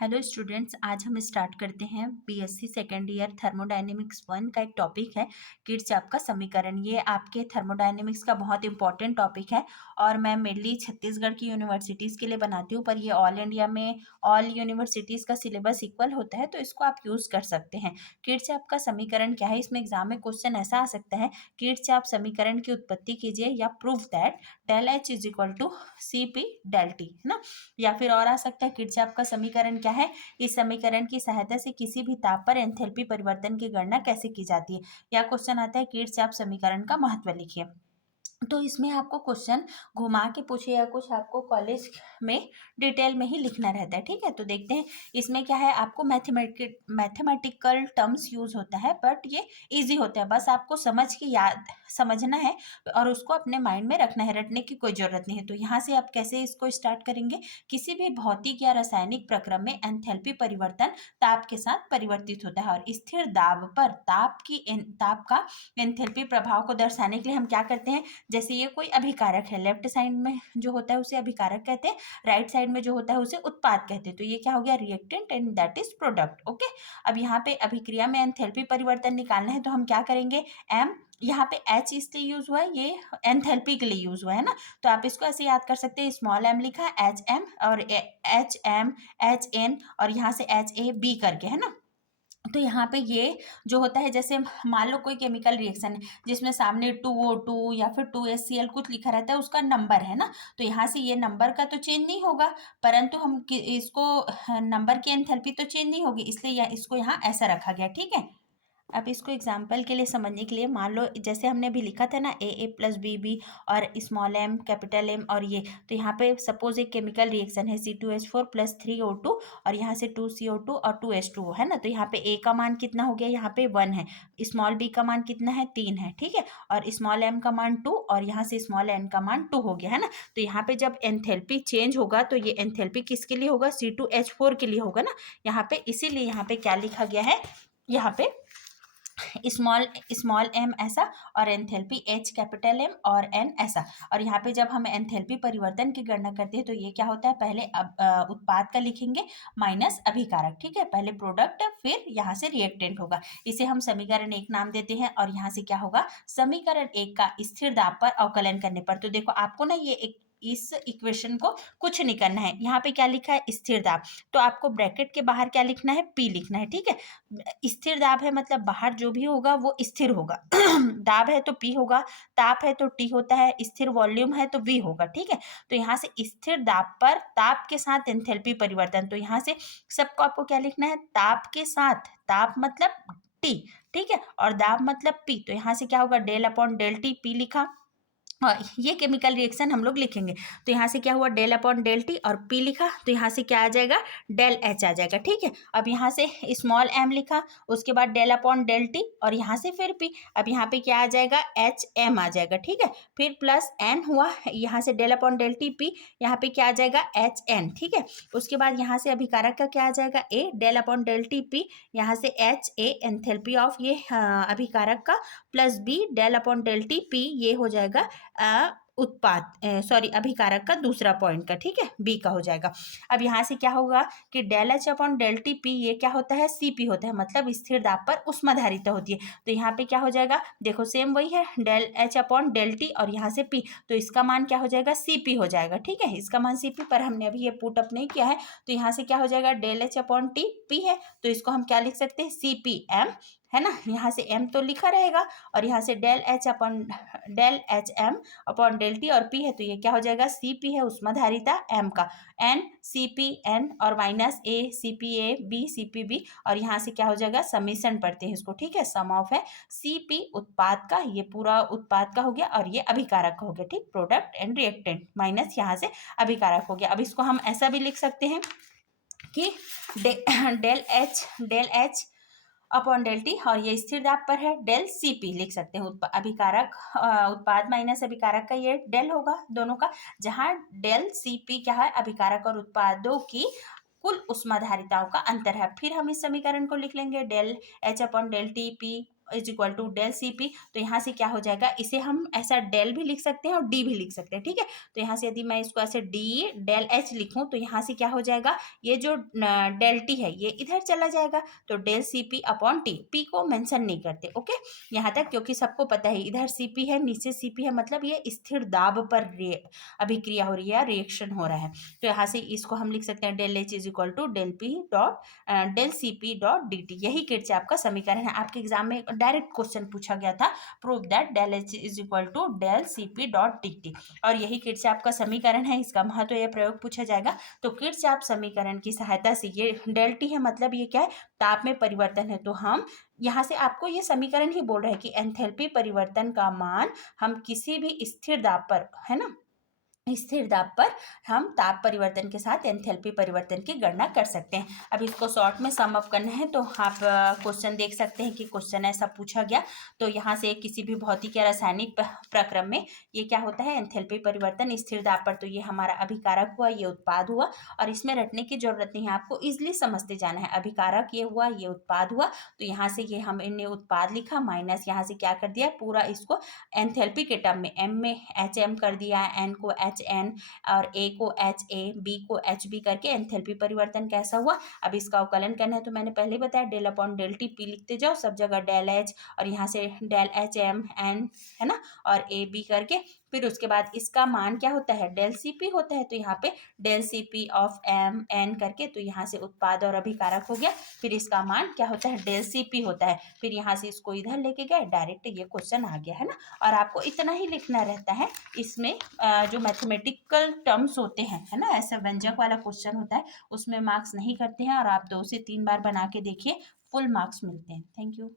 Hello students, आज हम start करते हैं बीएससी सेकेंड ईयर थर्मोडायनेमिक्स 1 का एक टॉपिक है किरचॉफ का समीकरण। ये आपके थर्मोडायनेमिक्स का बहुत इंपॉर्टेंट टॉपिक है और मैं मेनली छत्तीसगढ़ की यूनिवर्सिटीज़ के लिए बनाती हूँ, पर ये ऑल इंडिया में ऑल यूनिवर्सिटीज़ का सिलेबस इक्वल होता है, तो इसको आप यूज़ कर सकते हैं। किरचॉफ का समीकरण क्या है? इसमें एग्जाम में क्वेश्चन ऐसा आ सकता है, किरचॉफ समीकरण की उत्पत्ति कीजिए या prove that del H is equal to C P del T, है ना। या फिर और आ सकता है, किरचॉफ का समीकरण क्या है? इस समीकरण की सहायता से किसी भी ताप पर एंथैल्पी परिवर्तन की गणना कैसे की जाती है। या क्वेश्चन आता है, किरचॉफ समीकरण का महत्व लिखिए। तो इसमें आपको क्वेश्चन घुमा के पूछे या कुछ आपको कॉलेज में डिटेल में ही लिखना रहता है, ठीक है। तो देखते हैं इसमें क्या है। आपको मैथमेटिकल टर्म्स यूज होता है, बट ये इजी होता है, बस आपको समझना है और उसको अपने माइंड में रखना है, रटने की कोई जरूरत नहीं है। तो यहाँ से आप कैसे इसको स्टार्ट करेंगे? किसी भी भौतिक या रासायनिक प्रक्रम में एंथैल्पी परिवर्तन ताप के साथ परिवर्तित होता है और स्थिर दाब पर ताप का एंथैल्पी प्रभाव को दर्शाने के लिए हम क्या करते हैं? जैसे ये कोई अभिकारक है, लेफ्ट साइड में जो होता है उसे अभिकारक कहते हैं, राइट साइड में जो होता है उसे उत्पाद कहते हैं। तो ये क्या हो गया? Reactant and that is product. Okay, अब यहाँ पे अभिक्रिया में एंथैल्पी परिवर्तन निकालना है, तो हम क्या करेंगे? एम, यहाँ पे एच इसलिए यूज हुआ है, ये एंथैल्पी के लिए यूज हुआ है ना। तो आप इसको ऐसे याद कर सकते हैं, स्मॉल एम लिखा है, एच एम और एच एम एच एन और यहाँ से एच ए बी करके, है ना। तो यहाँ पे ये जो होता है, जैसे मान लो कोई केमिकल रिएक्शन है जिसमें सामने 2O2 या फिर 2HCl कुछ लिखा रहता है, उसका नंबर है ना। तो यहाँ से ये नंबर का तो चेंज नहीं होगा, परंतु इसको नंबर की एंथैल्पी तो चेंज नहीं होगी, इसलिए इसको यहाँ ऐसा रखा गया, ठीक है। अब इसको एग्जाम्पल के लिए समझने के लिए मान लो, जैसे हमने अभी लिखा था ना, ए प्लस बी और स्मॉल एम कैपिटल एम और ये, तो यहाँ पे सपोज एक केमिकल रिएक्शन है C2H4 प्लस 3O2 और यहाँ से 2CO2 और 2H2O, है ना। तो यहाँ पे ए का मान कितना हो गया? यहाँ पे 1 है। स्मॉल बी का मान कितना है? 3 है, ठीक है। और स्मॉल एम का मान 2 और यहाँ से स्मॉल एन का मान 2 हो गया, है ना। तो यहाँ पे जब एंथैल्पी चेंज होगा तो ये एंथैल्पी किसके लिए होगा? C2H4 के लिए होगा ना यहाँ पे। इसीलिए यहाँ पे क्या लिखा गया है? यहाँ पे स्मॉल स्मॉल एम ऐसा और एंथैल्पी एच कैपिटल एम और एन ऐसा। और यहाँ पे जब हम एंथैल्पी परिवर्तन की गणना करते हैं तो ये क्या होता है? पहले उत्पाद का लिखेंगे माइनस अभिकारक, ठीक है। पहले प्रोडक्ट, फिर यहाँ से रिएक्टेंट होगा। इसे हम समीकरण 1 नाम देते हैं और यहाँ से क्या होगा? समीकरण 1 का स्थिर दाब पर अवकलन करने पर, तो देखो आपको ना ये इस इक्वेशन को कुछ नहीं करना है। यहाँ पे क्या लिखा है? स्थिर दाब। तो आपको ब्रैकेट के बाहर क्या लिखना है? पी लिखना है, ठीक है। स्थिर दाब है मतलब बाहर जो भी होगा वो स्थिर होगा। दाब है तो पी होगा, ताप है तो टी होता है, स्थिर वॉल्यूम है तो वी होगा, ठीक है। तो यहाँ से स्थिर दाब पर ताप के साथ एंथैल्पी परिवर्तन, तो यहाँ से सबको आपको क्या लिखना है? ताप के साथ, ताप मतलब टी, ठीक है, और दाब मतलब पी। तो यहाँ से क्या होगा? Del upon del T P लिखा। हाँ, ये केमिकल रिएक्शन हम लोग लिखेंगे। तो यहाँ से क्या हुआ? डेल अपॉन डेल टी और पी लिखा, तो यहाँ से क्या आ जाएगा? डेल एच आ जाएगा, ठीक है। अब यहाँ से स्मॉल एम लिखा, उसके बाद डेल अपॉन डेल टी और यहाँ से फिर पी। अब यहाँ पे क्या आ जाएगा? एच एम आ जाएगा, ठीक है। फिर प्लस एन हुआ, यहाँ से del upon del T P, यहाँ पे क्या आ जाएगा? एच एन, ठीक है। उसके बाद यहाँ से अभिकारक का क्या आ जाएगा? A del upon del T P, यहाँ से एच ए एंथैल्पी ऑफ ये अभिकारक का, plus B del upon del T P, ये हो जाएगा अभिकारक का दूसरा पॉइंट का, ठीक है, बी का हो जाएगा। अब यहाँ से क्या होगा कि del H upon del T P, ये क्या होता है? सीपी होता है, मतलब स्थिर दाब पर ऊष्माधारिता होती है। तो यहाँ पे क्या हो जाएगा? देखो सेम वही है, del H upon del T और यहाँ से पी, तो इसका मान क्या हो जाएगा? सीपी हो जाएगा, ठीक है। इसका मान सीपी, पर हमने अभी ये पुट अप नहीं किया है, तो यहाँ से क्या हो जाएगा? Del H upon T P है, तो इसको हम क्या लिख सकते हैं? सी पी एम, है ना। यहाँ से एम तो लिखा रहेगा और यहाँ से del H M upon del T और पी है, तो ये क्या हो जाएगा? सी पी है ऊष्माधारिता एम का, एन सी पी एन और minus A C P A B C P B, और यहाँ से क्या हो जाएगा? समीशन पढ़ते हैं इसको, ठीक है। सम ऑफ है सी पी उत्पाद का, ये पूरा उत्पाद का हो गया और ये अभिकारक का हो गया, ठीक। प्रोडक्ट एंड रिएक्टेंट माइनस यहाँ से अभिकारक हो गया। अब इसको हम ऐसा भी लिख सकते हैं कि del H upon del T और ये स्थिर दाब पर है, डेल सी पी लिख सकते हैं। अभिकारक उत्पाद माइनस अभिकारक का ये डेल होगा दोनों का, जहां डेल सी पी क्या है? अभिकारक और उत्पादों की कुल ऊष्माधारिताओं का अंतर है। फिर हम इस समीकरण को लिख लेंगे, del H upon del T P is equal to del C P, तो यहाँ से क्या हो जाएगा, इसे हम ऐसा डेल भी लिख सकते हैं और डी भी लिख सकते हैं, ठीक है। तो यहाँ से यदि मैं इसको ऐसे डी डेल एच लिखूं तो यहाँ से क्या हो जाएगा, ये जो डेल टी है ये इधर चला जाएगा, तो del C P upon T, P को मेंशन नहीं करते, ओके यहाँ तक, क्योंकि सबको पता है इधर सी पी है नीचे सी पी है, मतलब ये स्थिर दाब पर अभिक्रिया हो रही है, रिएक्शन हो रहा है। तो यहाँ से इसको हम लिख सकते हैं del H is equal to del P dot del C P dot D T, यही किरचॉफ का समीकरण है। आपके एग्जाम में डायरेक्ट क्वेश्चन पूछा गया था, prove that del H is equal to del C P dot D T, और यही किरचॉफ का समीकरण है, इसका महत्व यह प्रयोग पूछा जाएगा। तो किरचॉफ समीकरण की सहायता से, ये डेल टी है मतलब ये क्या है, ताप में परिवर्तन है, तो हम यहाँ से आपको ये समीकरण ही बोल रहे हैं कि एंथैल्पी परिवर्तन का मान हम किसी भी स्थिर दाब पर, है ना, स्थिर दाब पर हम ताप परिवर्तन के साथ एंथैल्पी परिवर्तन की गणना कर सकते हैं। अब इसको शॉर्ट में सम अप करना है तो आप क्वेश्चन देख सकते हैं कि क्वेश्चन ऐसा पूछा गया। तो यहाँ से किसी भी भौतिक या रासायनिक प्रक्रम में ये क्या होता है, एंथैल्पी परिवर्तन स्थिर दाब पर, तो ये हमारा अभिकारक हुआ, ये उत्पाद हुआ, और इसमें रटने की जरूरत नहीं है, आपको इजिली समझते जाना है। अभिकारक ये हुआ, ये उत्पाद हुआ, तो यहाँ से ये हमने उत्पाद लिखा, माइनस यहाँ से क्या कर दिया, पूरा इसको एंथैल्पी के टर्म में एम में एच एम कर दिया, एन को एच एन और ए को एच ए, बी को एच बी करके एंथैल्पी परिवर्तन कैसा हुआ। अब इसका अवकलन करना है तो मैंने पहले बताया del upon del T, P लिखते जाओ सब जगह डेल एच, और यहाँ से डेल एच एम एन, है ना, और ए बी करके, फिर उसके बाद इसका मान क्या होता है, डेल सी पी होता है, तो यहाँ पे del C P of M N करके, तो यहाँ से उत्पाद और अभिकारक हो गया, फिर इसका मान क्या होता है, डेल सी पी होता है, फिर यहाँ से इसको इधर लेके गए, डायरेक्ट ये क्वेश्चन आ गया, है ना। और आपको इतना ही लिखना रहता है, इसमें जो मैथमेटिकल टर्म्स होते हैं, है ना, ऐसा व्यंजक वाला क्वेश्चन होता है, उसमें मार्क्स नहीं करते हैं, और आप 2 से 3 बार बना के देखिए, फुल मार्क्स मिलते हैं। Thank you.